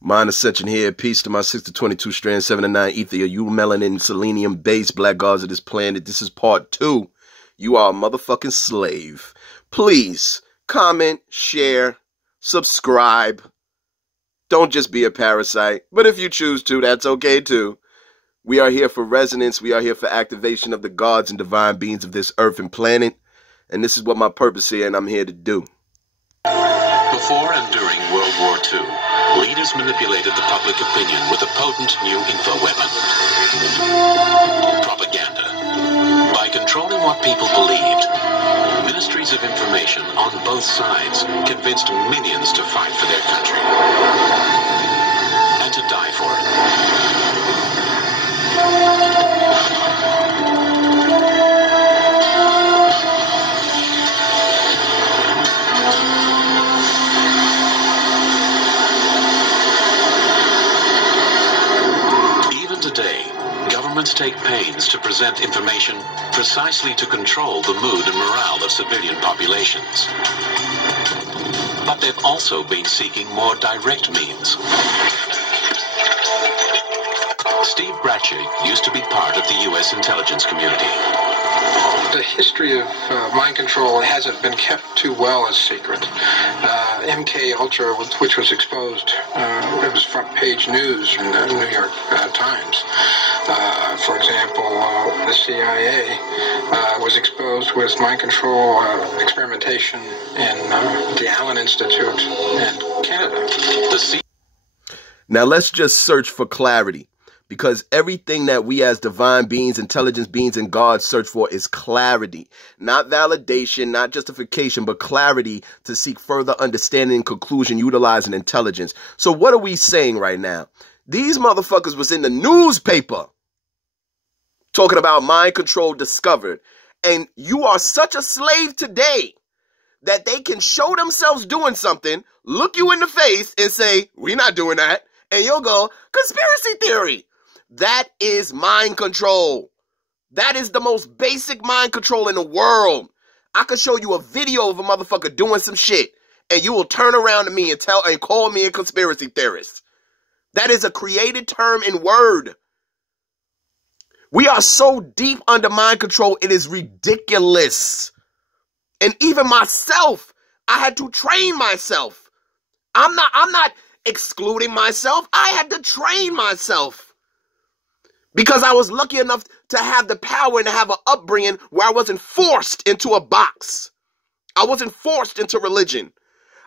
Mind Ascension here. Peace to my 6 to 22 strand, 7 to 9 ether, you melanin, selenium based black gods of this planet. This is part 2. You are a motherfucking slave. Please comment, share, subscribe. Don't just be a parasite. But if you choose to, that's okay too. We are here for resonance. We are here for activation of the gods and divine beings of this earth and planet. And this is what my purpose here and I'm here to do. Before and during World War II, leaders manipulated the public opinion with a potent new info weapon. Propaganda. By controlling what people believed, ministries of information on both sides convinced millions to fight for their country and to die for it. Today, governments take pains to present information precisely to control the mood and morale of civilian populations. But they've also been seeking more direct means. Steve Bratchett used to be part of the U.S. intelligence community. The history of mind control hasn't been kept too well a secret. MK Ultra, which was exposed, it was front page news in the New York Times. For example, the CIA was exposed with mind control experimentation in the Allen Institute in Canada. Now let's just search for clarity. Because everything that we as divine beings, intelligence beings, and gods search for is clarity. Not validation, not justification, but clarity to seek further understanding and conclusion utilizing intelligence. So what are we saying right now? These motherfuckers was in the newspaper talking about mind control discovered. And you are such a slave today that they can show themselves doing something, look you in the face and say, we're not doing that. And you'll go, conspiracy theory. That is mind control. That is the most basic mind control in the world. I could show you a video of a motherfucker doing some shit, and you will turn around to me and call me a conspiracy theorist. That is a created term in word. We are so deep under mind control, it is ridiculous. And even myself, I had to train myself. I'm not excluding myself. I had to train myself. Because I was lucky enough to have the power and to have an upbringing where I wasn't forced into a box. I wasn't forced into religion.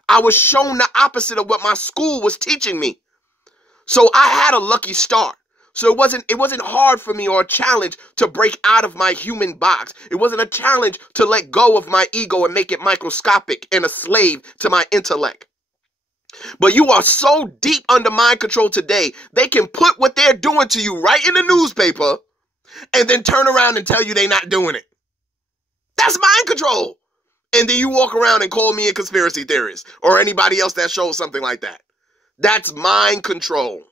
I was shown the opposite of what my school was teaching me. So I had a lucky start. So it wasn't hard for me or a challenge to break out of my human box. It wasn't a challenge to let go of my ego and make it microscopic and a slave to my intellect. But you are so deep under mind control today, they can put what they're doing to you right in the newspaper and then turn around and tell you they're not doing it. That's mind control. And then you walk around and call me a conspiracy theorist or anybody else that shows something like that. That's mind control.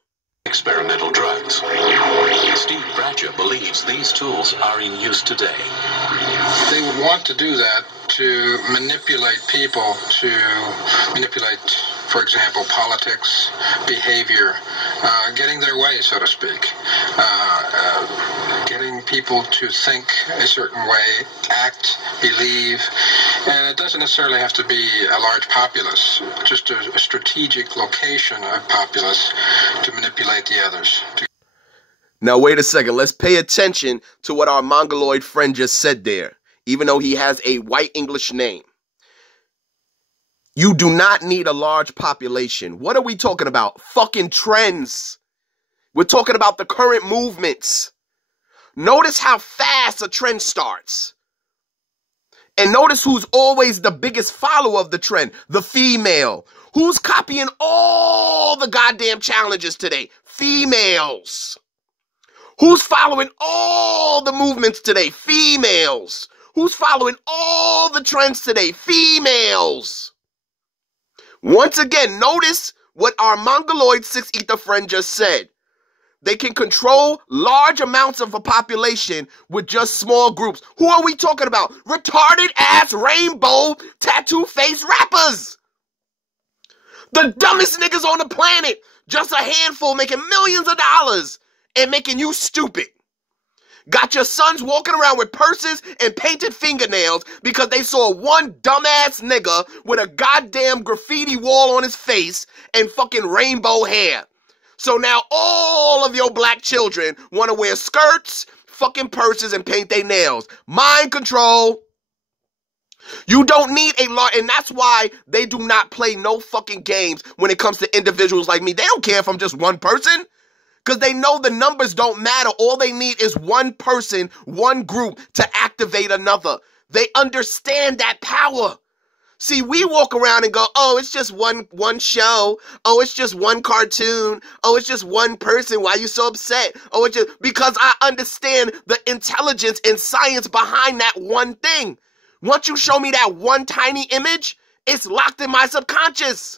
Experimental drugs. Steve Bratchett believes these tools are in use today. They would want to do that to manipulate people, to manipulate, for example, politics, behavior, getting their way, so to speak, getting people to think a certain way, act, believe, and it doesn't necessarily have to be a large populace, just a strategic location of populace to manipulate the others. Now, wait a second. Let's pay attention to what our Mongoloid friend just said there, even though he has a white English name. You do not need a large population. What are we talking about? Fucking trends. We're talking about the current movements. Notice how fast a trend starts. And notice who's always the biggest follower of the trend. The female. Who's copying all the goddamn challenges today? Females. Who's following all the movements today? Females. Who's following all the trends today? Females. Once again, notice what our Mongoloid 6 ether friend just said. They can control large amounts of a population with just small groups. Who are we talking about? Retarded ass rainbow tattoo face rappers. The dumbest niggas on the planet Just a handful making millions of dollars and making you stupid. Got your sons walking around with purses and painted fingernails because they saw one dumbass nigga with a goddamn graffiti wall on his face and fucking rainbow hair. So now all of your black children want to wear skirts, fucking purses, and paint their nails. Mind control. You don't need a law, and that's why they do not play no fucking games when it comes to individuals like me. They don't care if I'm just one person, because they know the numbers don't matter. All they need is one person, one group to activate another. They understand that power. See, we walk around and go, oh, it's just one show. Oh, it's just one cartoon. Oh, it's just one person. Why are you so upset? Oh, it's just because I understand the intelligence and science behind that one thing. Once you show me that one tiny image, it's locked in my subconscious.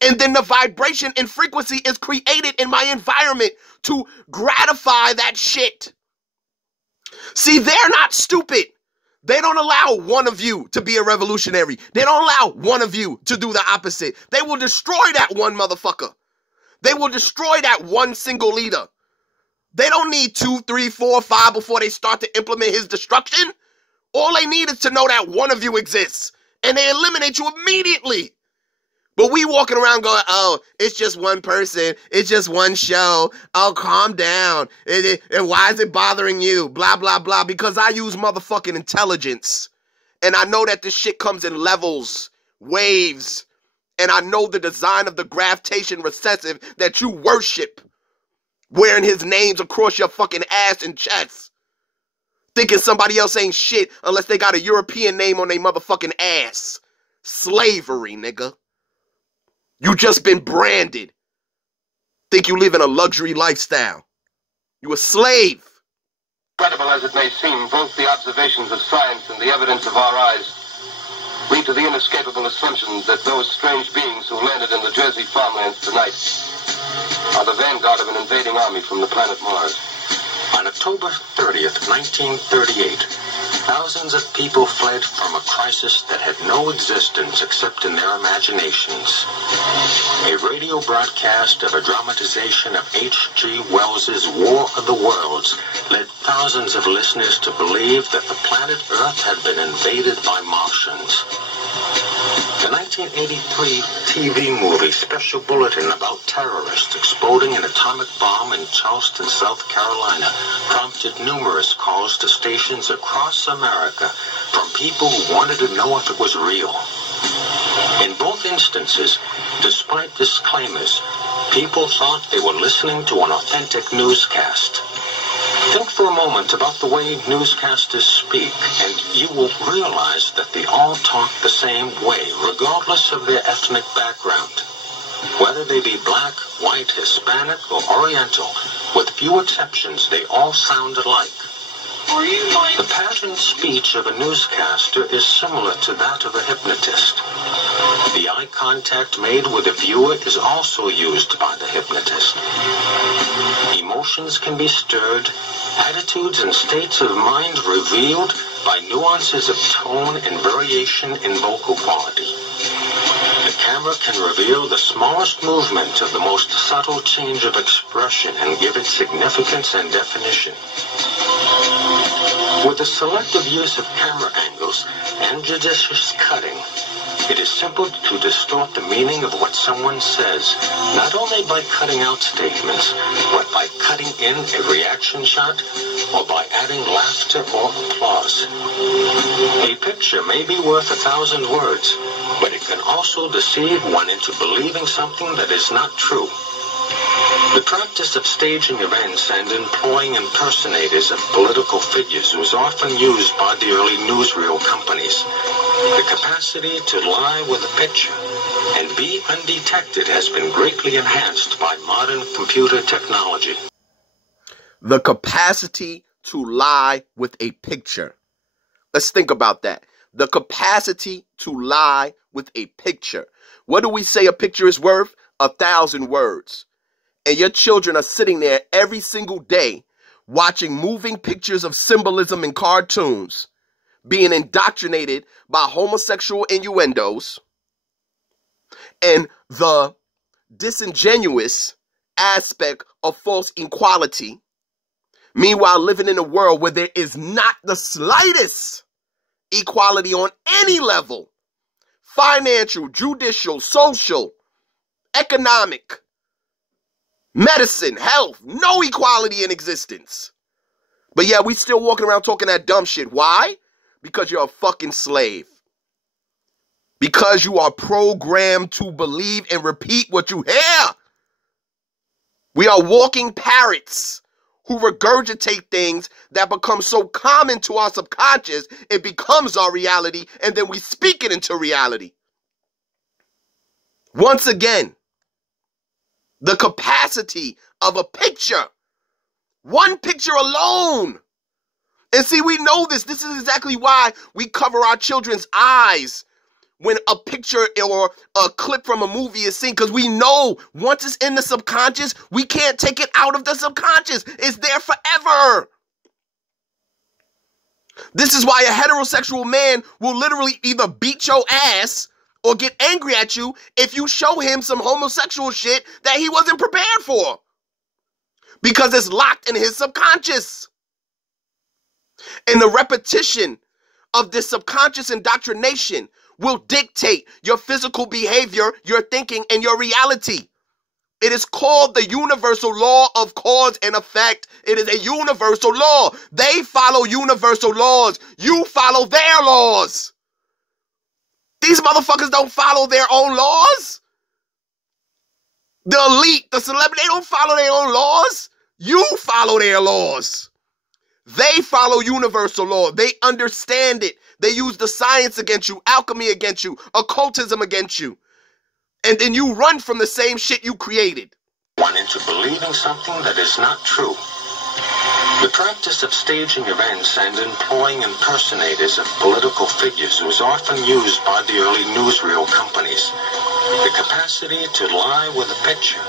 And then the vibration and frequency is created in my environment to gratify that shit. See, they're not stupid. They don't allow one of you to be a revolutionary. They don't allow one of you to do the opposite. They will destroy that one motherfucker. They will destroy that one single leader. They don't need 2, 3, 4, 5 before they start to implement his destruction. All they need is to know that one of you exists, and they eliminate you immediately. But we walking around going, oh, it's just one person. It's just one show. Oh, calm down. And why is it bothering you? Blah, blah, blah. Because I use motherfucking intelligence. And I know that this shit comes in levels, waves. And I know the design of the gravitation recessive that you worship. Wearing his names across your fucking ass and chest. Thinking somebody else ain't shit unless they got a European name on their motherfucking ass. Slavery, nigga. You just been branded. Think you live in a luxury lifestyle. You a slave. Incredible as it may seem, both the observations of science and the evidence of our eyes lead to the inescapable assumption that those strange beings who landed in the Jersey farmlands tonight are the vanguard of an invading army from the planet Mars. On October 30th, 1938, thousands of people fled from a crisis that had no existence except in their imaginations. A radio broadcast of a dramatization of H.G. Wells's War of the Worlds led thousands of listeners to believe that the planet Earth had been invaded by Martians. The 1983 TV movie Special Bulletin about terrorists exploding an atomic bomb in Charleston, South Carolina, prompted numerous calls to stations across America from people who wanted to know if it was real. In both instances, despite disclaimers, people thought they were listening to an authentic newscast. Think for a moment about the way newscasters speak, and you will realize that they all talk the same way, regardless of their ethnic background. Whether they be black, white, Hispanic, or Oriental, with few exceptions, they all sound alike. The patterned speech of a newscaster is similar to that of a hypnotist. The eye contact made with the viewer is also used by the hypnotist. Emotions can be stirred, attitudes and states of mind revealed by nuances of tone and variation in vocal quality. The camera can reveal the smallest movement of the most subtle change of expression and give it significance and definition. With the selective use of camera angles and judicious cutting, it is simple to distort the meaning of what someone says, not only by cutting out statements, but by cutting in a reaction shot or by adding laughter or applause. A picture may be worth 1,000 words, but it can also deceive one into believing something that is not true. The practice of staging events and employing impersonators of political figures was often used by the early newsreel companies. The capacity to lie with a picture and be undetected has been greatly enhanced by modern computer technology. The capacity to lie with a picture. Let's think about that. The capacity to lie with a picture. What do we say a picture is worth? 1,000 words. And your children are sitting there every single day watching moving pictures of symbolism in cartoons, being indoctrinated by homosexual innuendos and the disingenuous aspect of false equality. Meanwhile, living in a world where there is not the slightest equality on any level, financial, judicial, social, economic, medicine, health, no equality in existence. But yeah, we still walking around talking that dumb shit. Why? Because you're a fucking slave. Because you are programmed to believe and repeat what you hear. We are walking parrots who regurgitate things that become so common to our subconscious, it becomes our reality, and then we speak it into reality. Once again, the capacity of a picture, one picture alone. And see, we know this. This is exactly why we cover our children's eyes when a picture or a clip from a movie is seen, because we know once it's in the subconscious, we can't take it out of the subconscious. It's there forever. This is why a heterosexual man will literally either beat your ass or get angry at you if you show him some homosexual shit that he wasn't prepared for. Because it's locked in his subconscious. And the repetition of this subconscious indoctrination will dictate your physical behavior, your thinking, and your reality. It is called the universal law of cause and effect. It is a universal law. They follow universal laws. You follow their laws. These motherfuckers don't follow their own laws. The elite, the celebrity, they don't follow their own laws. You follow their laws. They follow universal law. They understand it. They use the science against you, alchemy against you, occultism against you. And then you run from the same shit you created. One into believing something that is not true. The practice of staging events and employing impersonators of political figures was often used by the early newsreel companies. The capacity to lie with a picture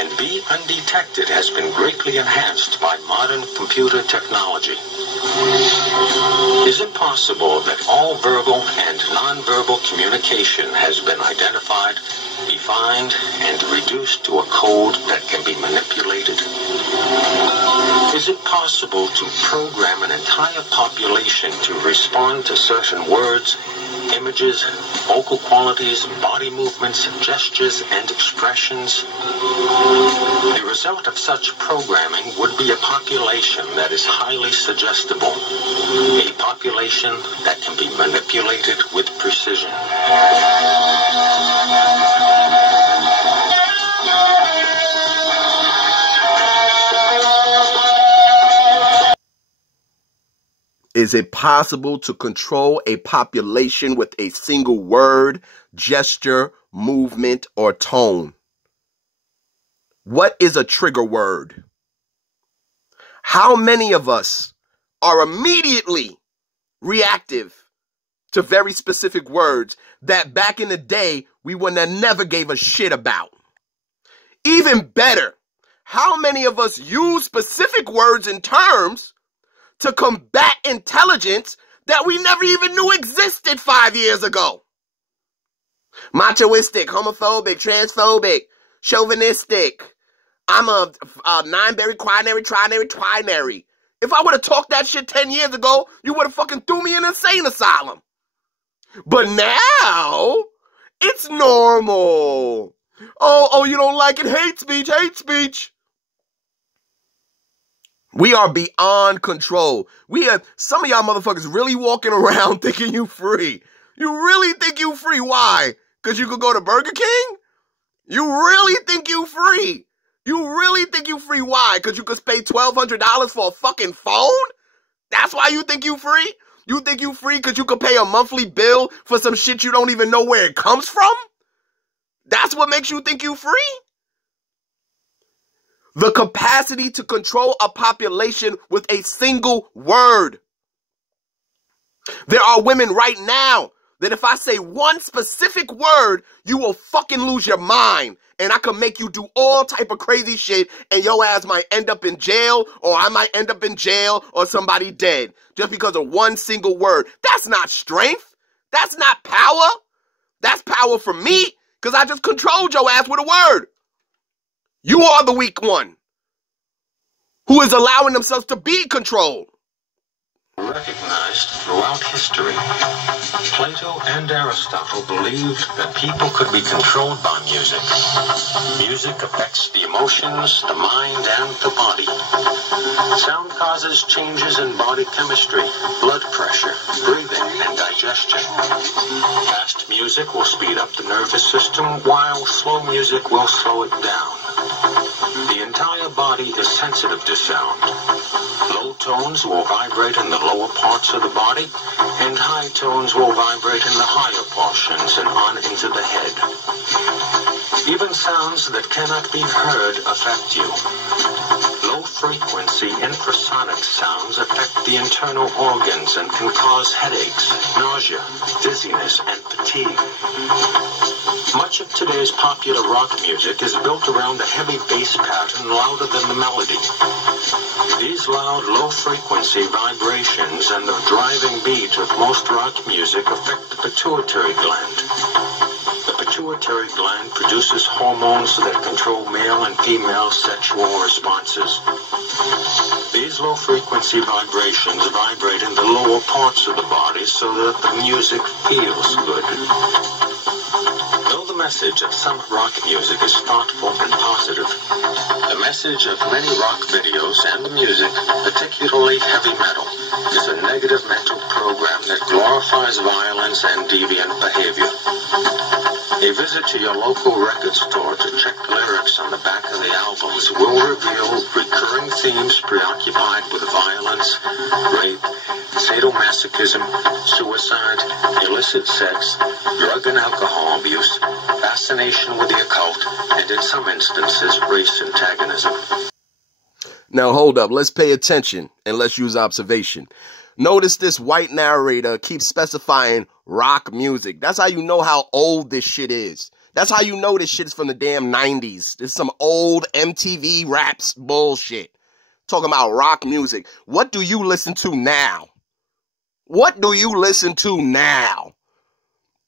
and be undetected has been greatly enhanced by modern computer technology. Is it possible that all verbal and nonverbal communication has been identified, defined, and reduced to a code that can be manipulated? Is it possible to program an entire population to respond to certain words, images, vocal qualities, body movements, gestures, and expressions? The result of such programming would be a population that is highly suggestible, a population that can be manipulated with precision. Is it possible to control a population with a single word, gesture, movement, or tone? What is a trigger word? How many of us are immediately reactive to very specific words that back in the day we would have never gave a shit about? Even better, how many of us use specific words and terms to combat intelligence that we never even knew existed 5 years ago? Machoistic, homophobic, transphobic, chauvinistic. I'm a non-binary, quinary, trinary, twinary. If I would have talked that shit 10 years ago, you would have fucking threw me in an insane asylum. But now, it's normal. Oh, you don't like it? Hate speech, hate speech. We are beyond control. Some of y'all motherfuckers really walking around thinking you free. You really think you free. Why? Because you could go to Burger King? You really think you free. You really think you free. Why? Because you could pay $1,200 for a fucking phone? That's why you think you free? You think you free because you could pay a monthly bill for some shit you don't even know where it comes from? That's what makes you think you free? The capacity to control a population with a single word. There are women right now that if I say one specific word, you will fucking lose your mind. And I can make you do all type of crazy shit and your ass might end up in jail, or I might end up in jail, or somebody dead. Just because of one single word. That's not strength. That's not power. That's power for me, because I just controlled your ass with a word. You are the weak one who is allowing themselves to be controlled. Recognized throughout history. Plato and Aristotle believed that people could be controlled by music. Music affects the emotions, the mind, and the body. Sound causes changes in body chemistry, blood pressure, breathing, and digestion. Fast music will speed up the nervous system, while slow music will slow it down. The entire body is sensitive to sound. Low tones will vibrate in the lower parts of the body, and high tones will vibrate in the higher portions and on into the head. Even sounds that cannot be heard affect you. Low-frequency infrasonic sounds affect the internal organs and can cause headaches, nausea, dizziness, and fatigue. Much of today's popular rock music is built around a heavy bass pattern louder than the melody. These loud, low-frequency vibrations and the driving beat of most rock music affect the pituitary gland. The pituitary gland produces hormones that control male and female sexual responses. These low-frequency vibrations vibrate in the lower parts of the body so that the music feels good. Though the message of some rock music is thoughtful and positive, the message of many rock videos and music, particularly heavy metal, is a negative mental program that glorifies violence and deviant behavior. A visit to your local record store to check lyrics on the back of the albums will reveal recurring themes preoccupied with violence, rape, sadomasochism, suicide, illicit sex, drug and alcohol abuse, fascination with the occult, and in some instances, race antagonism. Now hold up, let's pay attention and let's use observation. Notice this white narrator keeps specifying rock music. That's how you know how old this shit is. That's how you know this shit is from the damn 90s. This is some old MTV raps bullshit. Talking about rock music. What do you listen to now? What do you listen to now?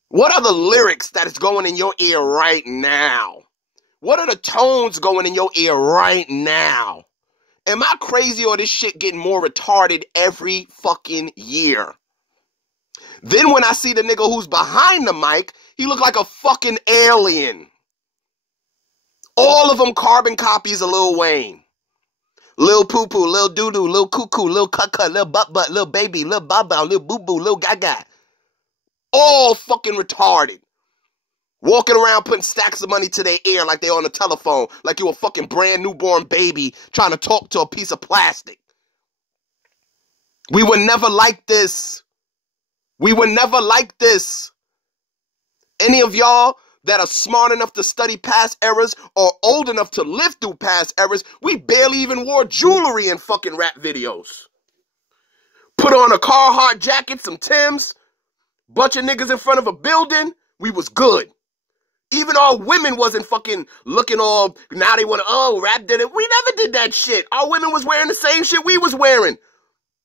What are the lyrics that is going in your ear right now? What are the tones going in your ear right now? Am I crazy or this shit getting more retarded every fucking year? Then when I see the nigga who's behind the mic, he look like a fucking alien. All of them carbon copies of Lil Wayne. Lil Poo-Poo, Lil Doo-Doo, Lil Cuckoo, Lil Cut-Cut, Lil Butt-Butt, Lil Baby, Lil Bow-Bow, Lil Boo-Boo, Lil Gaga. All fucking retarded. Walking around putting stacks of money to their ear like they on the telephone, like you a fucking brand newborn baby trying to talk to a piece of plastic. We were never like this. We were never like this. Any of y'all that are smart enough to study past eras or old enough to live through past eras, we barely even wore jewelry in fucking rap videos. Put on a Carhartt jacket, some Timbs, bunch of niggas in front of a building, we was good. Even our women wasn't fucking looking all, now they want to, oh, rap did it. We never did that shit. Our women was wearing the same shit we was wearing.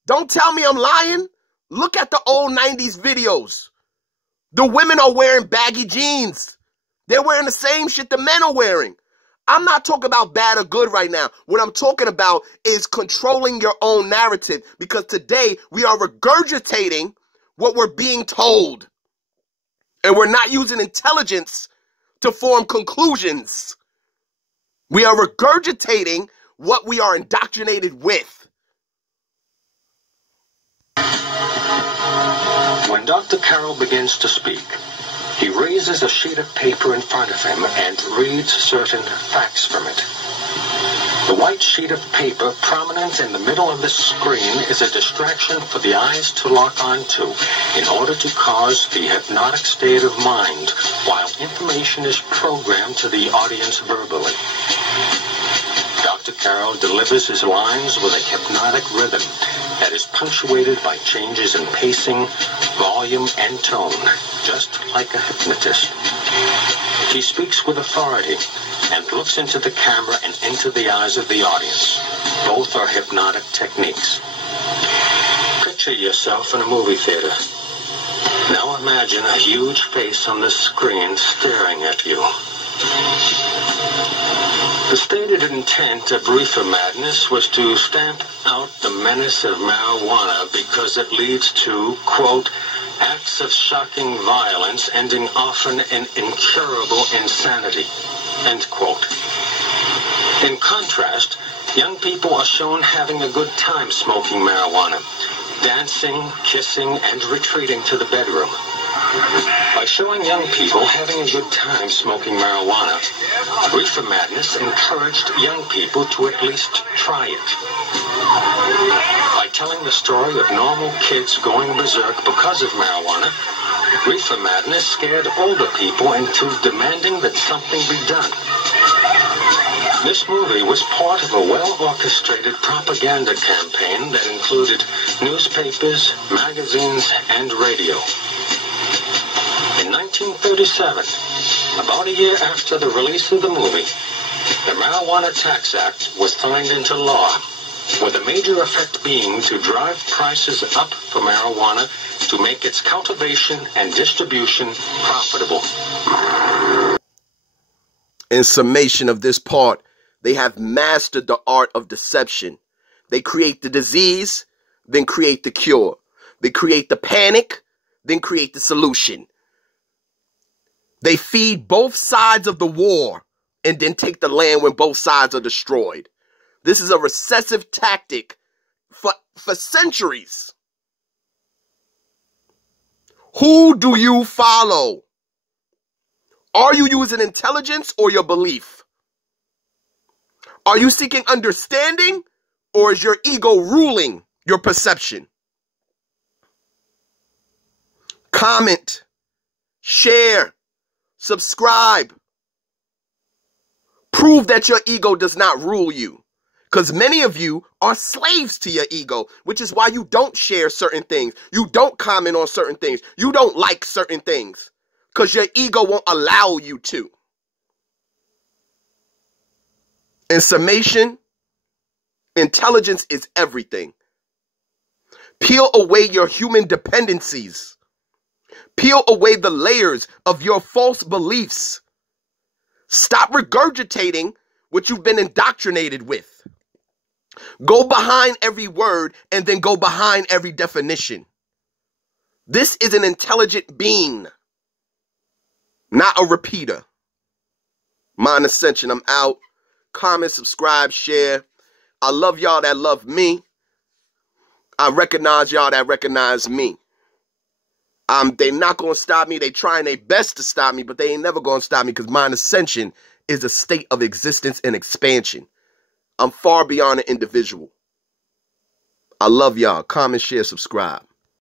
Don't tell me I'm lying. Look at the old 90s videos. The women are wearing baggy jeans. They're wearing the same shit the men are wearing. I'm not talking about bad or good right now. What I'm talking about is controlling your own narrative, because today we are regurgitating what we're being told. And we're not using intelligence to form conclusions. We are regurgitating what we are indoctrinated with. When Dr. Carroll begins to speak, he raises a sheet of paper in front of him and reads certain facts from it. The white sheet of paper prominent in the middle of the screen is a distraction for the eyes to lock onto in order to cause the hypnotic state of mind while information is programmed to the audience verbally. Dr. Carroll delivers his lines with a hypnotic rhythm that is punctuated by changes in pacing, volume, and tone, just like a hypnotist. He speaks with authority and looks into the camera and into the eyes of the audience. Both are hypnotic techniques. Picture yourself in a movie theater. Now imagine a huge face on the screen staring at you. The stated intent of reefer madness was to stamp out the menace of marijuana because it leads to, quote, acts of shocking violence ending often in incurable insanity, end quote. In contrast, young people are shown having a good time smoking marijuana, dancing, kissing, and retreating to the bedroom. By showing young people having a good time smoking marijuana, reefer madness encouraged young people to at least try it. By telling the story of normal kids going berserk because of marijuana, reefer madness scared older people into demanding that something be done. This movie was part of a well-orchestrated propaganda campaign that included newspapers, magazines, and radio. In 1937, about a year after the release of the movie, the Marijuana Tax Act was signed into law, with a major effect being to drive prices up for marijuana to make its cultivation and distribution profitable. In summation of this part, they have mastered the art of deception. They create the disease, then create the cure. They create the panic, then create the solution. They feed both sides of the war and then take the land when both sides are destroyed. This is a recessive tactic for centuries. Who do you follow? Are you using intelligence or your belief? Are you seeking understanding, or is your ego ruling your perception? Comment, share, subscribe. Prove that your ego does not rule you. Because many of you are slaves to your ego, which is why you don't share certain things. You don't comment on certain things. You don't like certain things. Because your ego won't allow you to. In summation, intelligence is everything. Peel away your human dependencies. Peel away the layers of your false beliefs. Stop regurgitating what you've been indoctrinated with. Go behind every word and then go behind every definition. This is an intelligent being, not a repeater. Mind Ascension, I'm out. Comment, subscribe, share. I love y'all that love me. I recognize y'all that recognize me. They not going to stop me. They trying their best to stop me, but they ain't never going to stop me because Mind Ascension is a state of existence and expansion. I'm far beyond an individual. I love y'all. Comment, share, subscribe.